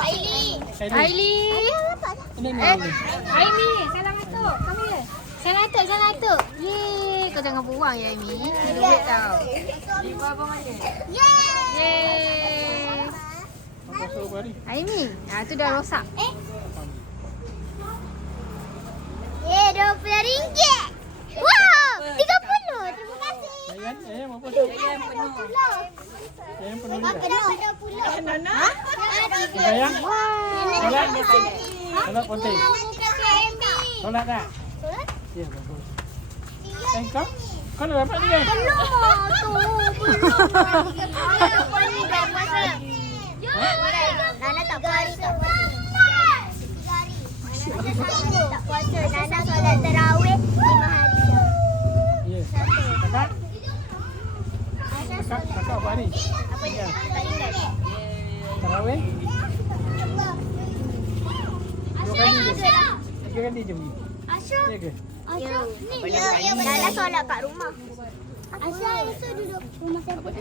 Aili. Aimi, salam atuk. Come here. Salam atuk. Yeay, kau jangan buang ya Aimi. Ada duit tau. Ibu abang mana? Yeay. Aimi, tu dah rosak. RM20. Wow, 30. Terima kasih. Ayam apa tu? Ayam penuh. Ayam penuh juga. Ada pula. Nana. Ayam. Solat? Solat penting. Solat tak? Solat? Ya, bagus. Kau? Kau dah dapat ni kan? Belum tu. Nana tak puasa. Tak puasa. Nana solat tarawih 5 hari dah. Ya. Kakak apa hari? Apa ni? Tak ingat. Tarawih? 2 kali je? 3 kali je pergi? Asya. Ya ke? Ya. Nana solat kat rumah. Asya itu duduk rumah siapa? Apa?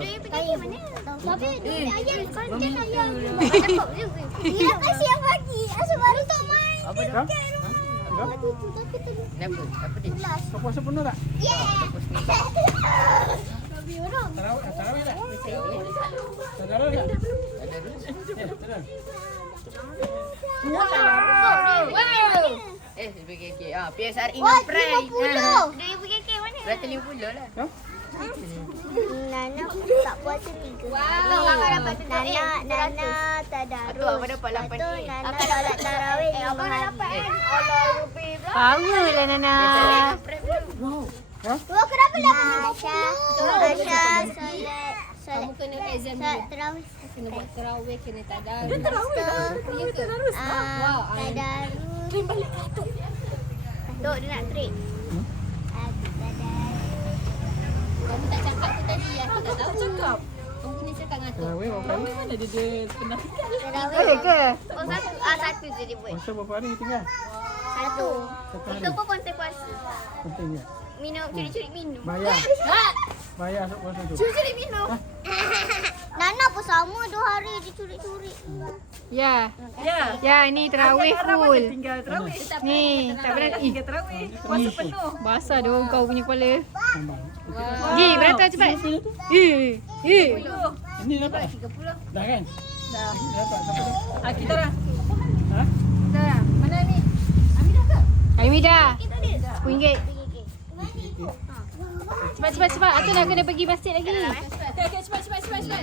Dia pergi mana? Tapi dia ayam konten ayam. Dia kasih yang pagi. Asya baru tak main. Apa kau? Kenapa? Apa dia? Kau puasa penuh tak? Babi orang. Tarawih tak? Tarawih tak? RM50. PSRE Wah, no price. 50. RM50 mana? Berarti RM50 lah. Nana tak puasa 3. Wow. Nana tadarus. Atuk apa dapat 8 Lepas tu Nana solat tarawih 5 hari. Power lah Nana. Wah, kenapa 80? Asya solat Kamu kena exam solat dulu. tarawih. Kena buat tarawih, kena tadarus. Dia tarawih lah. Ya ke? Wow. Tadarus. Trim balik ke Atuk? Atuk dia nak trim. Kamu tak cakap tu tadi. Aku tak tahu. Cakap. Kamu kena cakap dengan Atuk. Tarawih berapa hari? Mana dia pernah fikir? Boleh ke? Oh, satu je dia buat. Puasa berapa hari tinggal? Satu. Satu hari. Itu pun konten puasa. Penting je. Minum, curi-curi minum. Bayar. Bayar sok puasa tu. Curi-curi minum. Nana pun sama 2 hari dia curi-curi. Ya. Ya. Ya, ni tarawih full. Tinggal terawih. Ni, tak pernah. Tinggal terawih. Puasa penuh. Basah dah kau punya kepala. Tambah. Gi, beratur cepat. Ini dapat? 30. Dah kan? Dah. Dapat. Siapa dah? Kita dah. Ha? Dah. Mana ni? Hamidah ke? Hamidah. RM10. Cepat. Aku nak kena pergi masjid lagi. Okey, cepat.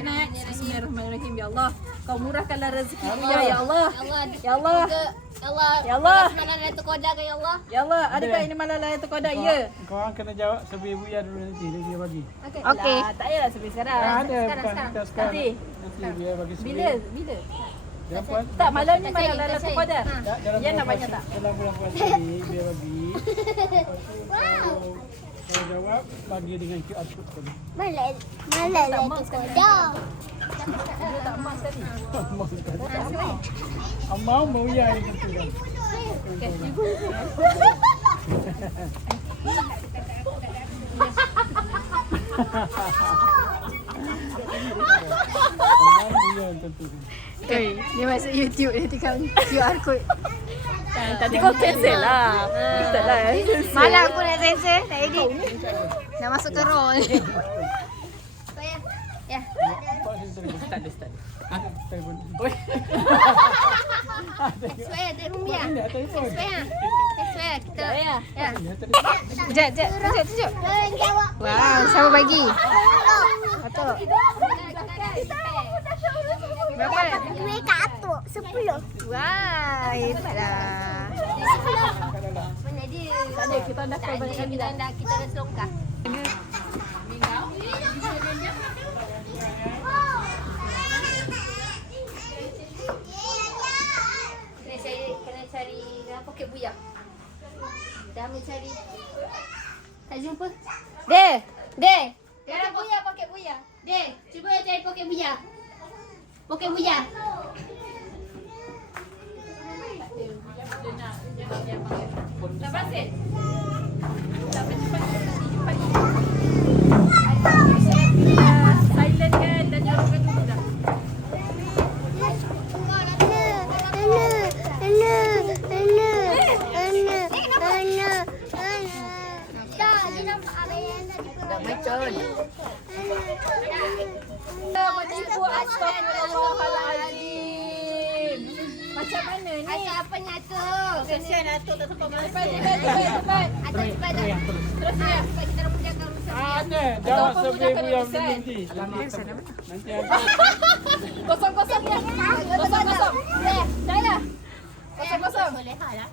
Naik. Bismillahirrahmanirrahim. Ya Allah, kau murahkanlah rezeki Buya, ya Allah. Ya Allah. Ya Allah. Mana ada tu kodak ke ya Allah? Ya Allah, adakah ini malam Lailatul Qadar? Ya. Kau orang kena jawab sebelum Buya dulu nanti dia bagi. Okey. Lah, tak payahlah sampai sekarang. Ada bukan kita sekarang. Nanti. Nanti Buya bagi sebelum. Bila? Dalam puan. Tak, malam ni malam Lailatul Qadar. Dalam Ya, nak bulan banyak puasa- tak? Dalam bulan puasa ni Buya bagi. Kau jawab bagi dengan QR code tadi. Malah tu kodak. Dia tak emas tadi. Amau mau ya ni tentu kan. Amau mau ya tentu kan. Dia masuk YouTube dia tekan QR code. Tadi kau cancel lah. Betul lah. Malah aku nak sensor, tak edit. Nak masuk ke roll. Ya. Tak ada. Ah, telefon. Swear ada Rumia. Ini telefon. Swear kita. Ya. Ya. Ya tadi. Sekejap. Tunjuk. Jawab. Wow, siapa bagi? Atuk. Berapa? Duit kat Atuk 10. Wah, hebatlah. Mana dia? Tak ada, kita dah call banyak kali dah. Kita dah selongkar. Kena cari dalam poket Buya. Dah mencari. Tak jumpa. Deh. Dalam Buya, poket Buya. Deh, cuba cari poket Buya. Poket Buya. Tak pasal. Tak cepat. Silent kan dan jangan dulu dah. ni? Atuk apanya tu? Kesian Atuk tak sempat masak. Cepat. Atuk cepat dah. Terus ya. Cepat kita nak mudahkan urusan. Ada. Jawab Ataupun sebelum mudahkan yang urusan. nanti. Nanti ada. Kosong ya. Kosong. Saya. Kosong. Soleha lah.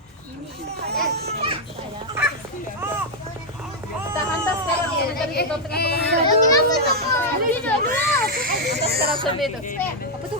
Dah hantar sekarang. Kita tengah Kenapa tak? hantar sekarang survey tu. Apa tu?